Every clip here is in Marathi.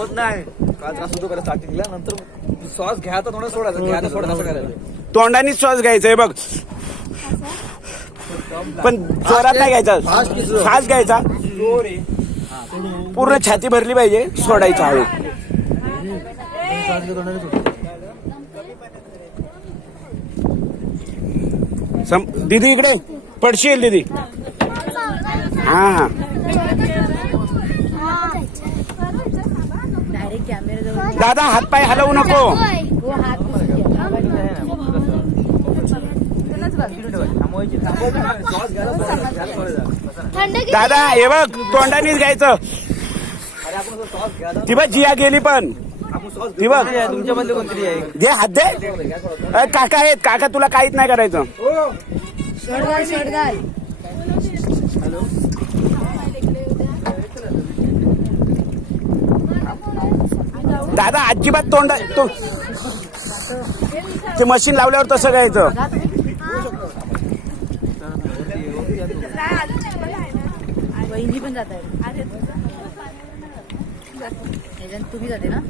जमत नाही. काय त्रास होतो का स्टार्टिंगला, नंतर श्वास घ्यायचा थोडा सोडायचा, घ्यायचा सोडायचा असं करायचं. तोंडाने श्वास घ्यायचा आहे बघ, पण जोरात नाही घ्यायचा, श्वास घ्यायचा पूर्ण छाती भरली पाहिजे, सोडायचा हळू. दीदी इकडे पडशील दीदी. हा हा दादा हातपाय हलवू नको. दादा हे बघ तोंडानेच घ्यायचं. ती बघ जिया गेली पण ती बघ तुमच्यामधले कोणतरी आहे. दे हात दे. काका आहेत, काका तुला काहीच नाही करायचं. दादा अजिबात तोंड ते मशीन लावल्यावर तसं घ्यायचं. वहिनी पण जात आहे, तुम्ही जाते ना.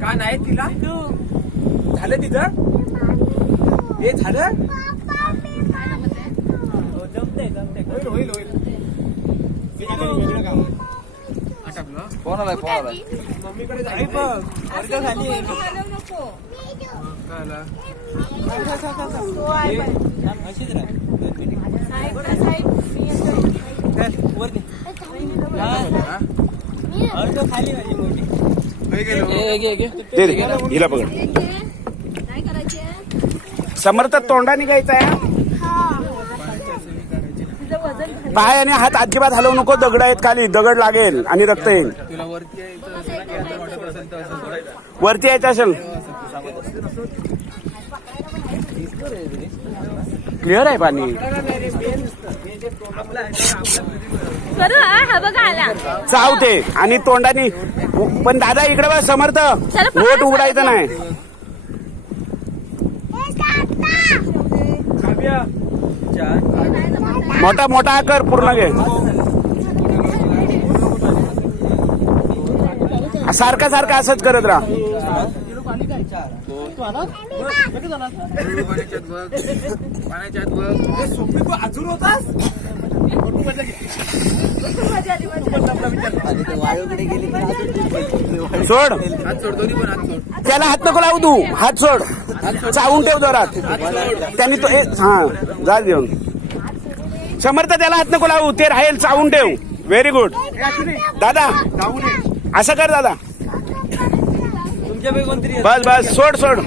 काय नाही तिला झालं तिचं हे झालं. होईल होईल. फोन आलाय फोन आलाय मम्मीकडे जाईल बघ. खाली हिला पकड. समर्थ तोंडाने घ्यायचा आहे. पाय आणि हात अजिबात हलवू नको. दगड आहेत खाली, दगड लागेल आणि रक्त येईल. वरती यायचं असेल. क्लिअर आहे पाणी. चावते आणि तोंडाने पण. दादा इकडे बघ समर्थ, बोट उघडायचं नाही. मोठा मोठा आकार पूर्ण घे. सारखा सारखा असंच करत राहा. सोड त्याला, हात नको लावू तू. हात सोड, चावून ठेव जोरात. त्यांनी तो हा जा देऊन. समर्थ त्याला हात नको लावू, ते राहील. चावून ठेव. व्हेरी गुड दादा, असं कर दादा. बस बस सोड सोड.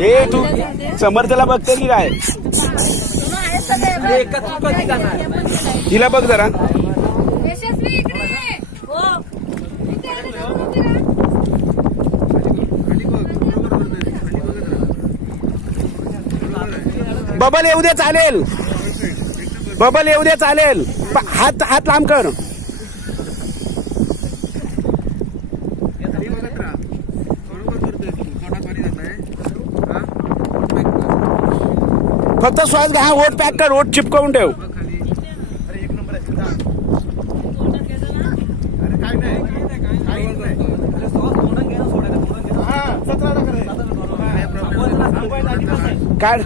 ए तू समर्थला बघते की काय. तिला बघ जरा. बबल येऊ दे चालेल, बबल येऊ दे चालेल. हात हात लांब कर. फक्त श्वास घ्या. ओठ पॅक कर, ओठ चिपकवून ठेव. काढ.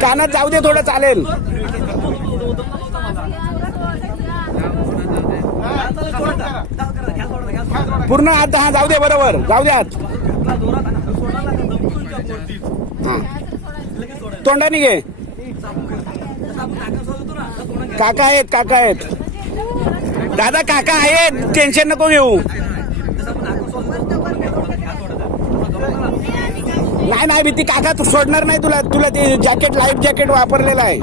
कानात जाऊ दे थोडं चालेल. पूर्ण आत. हा जाऊ दे, बरोबर जाऊ दे आत. तोंडाने घे. काका आहेत, काका आहेत. दादा काका आहेत, टेन्शन नको घेऊ. नाही नाही भीती. काका तू सोडणार नाही तुला. तुला ते जॅकेट, लाईफ जॅकेट वापरलेलं आहे.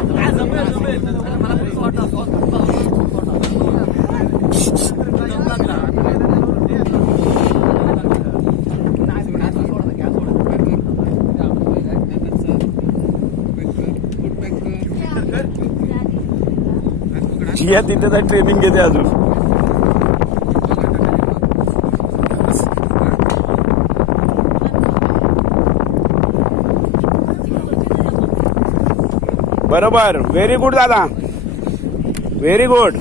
जिया तिथे तर ट्रेनिंग घेते अजून. बरोबर. व्हेरी गुड दादा, व्हेरी गुड.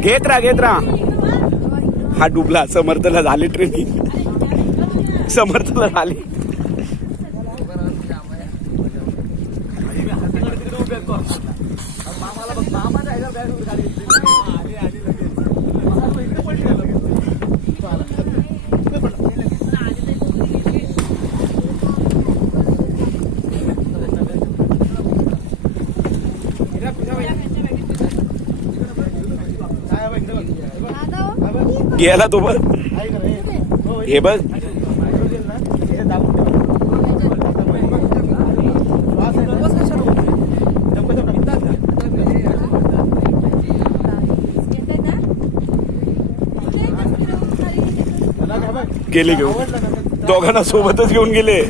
घेत राहा. हा डुबला. समर्थला झाली ट्रेनिंग, समर्थला झाली. गेला तो बघ, हे बघ. गेले घेऊन, दोघांना सोबतच घेऊन गेले.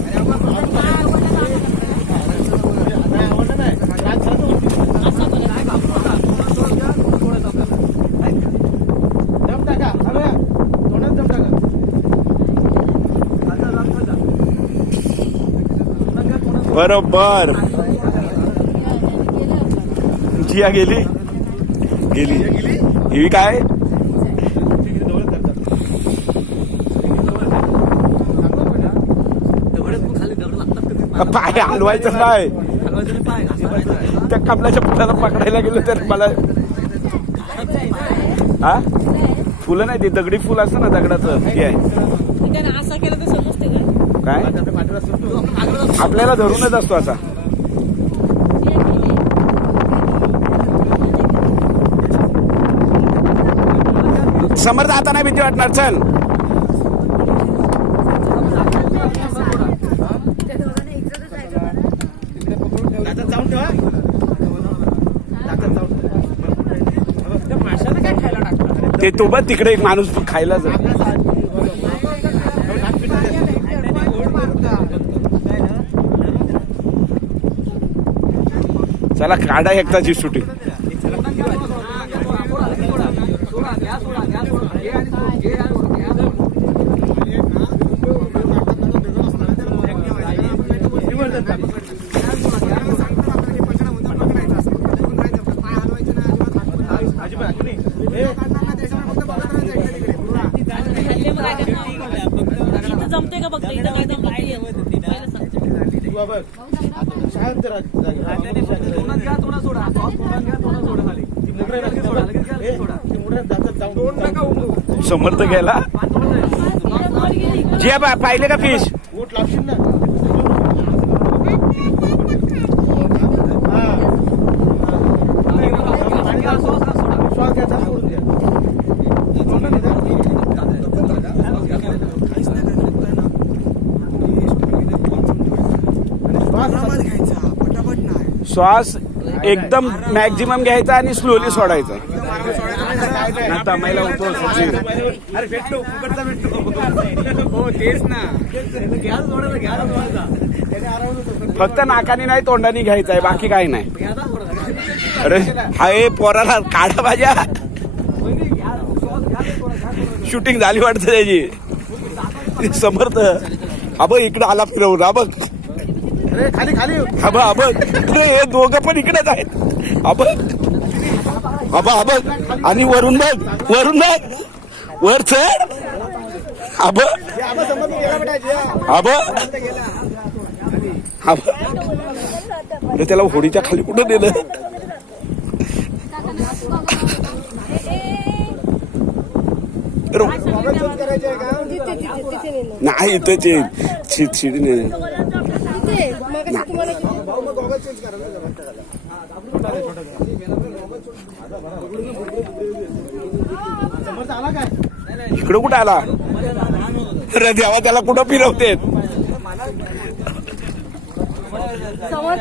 बरोबर. जिया गेली. ही काय पाय हलवायचं नाही. त्या कमलाच्या फुलाला पकडायला गेलो तर मला हा फुलं नाही, ते दगडी फुल असतं ना, दगडाचं ते आहे. असं केलं तर समजते का? काय आपल्याला धरूनच असतो असा. समर्थ आता नाही भीती वाटणार. चल ते तो बघ तिकडे एक माणूस खायला जा. चला काढा एकदाची शूटिंग. जमते का बघते समर्थ गेला. जी पाहिले का फिश. श्वास एकदम मॅक्झिमम घ्यायचा आणि स्लोली सोडायचा. तमायला होतो फक्त नाकानी नाही तोंडानी घ्यायचा आहे, बाकी काही नाही. अरे हा पोराला काढा माझ्या. शूटिंग झाली वाटतं त्याची. समर्थ हा बघ इकडे आला फिरवून. हा बघ खाली खाली हा बघ. अरे हे दोघं पण इकडेच आहेत. हा बघ आणि वरून बघ वर चढ. हा बघ त्याला होडीच्या खाली कुठं नेलं. नाही इथंच शिडी इकडं कुठं आला. अरे देवा त्याला कुठं फिरवते.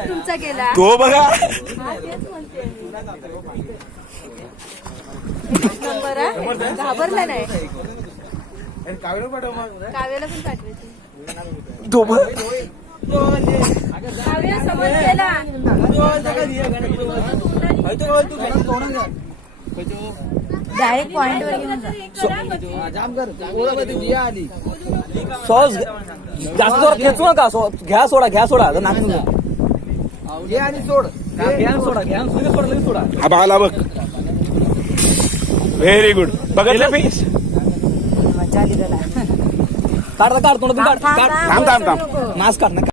तुमचा गेला तो बघा घाबरला नाही. काव्याला पण पाठवायची. तो बघ डायरेक्ट पॉइंट वर सॉस जास्त खेचू नका. घ्या सोडा नाक. घे आणि सोड घे आणि सोडा घ्या आणि सोडा लगेच सोडा. हा बाला बघ व्हेरी गुड बघितलं फिश मजा आली त्याला. काढ तोंडातून काढ थांब थांब थांब मास्क काढ ना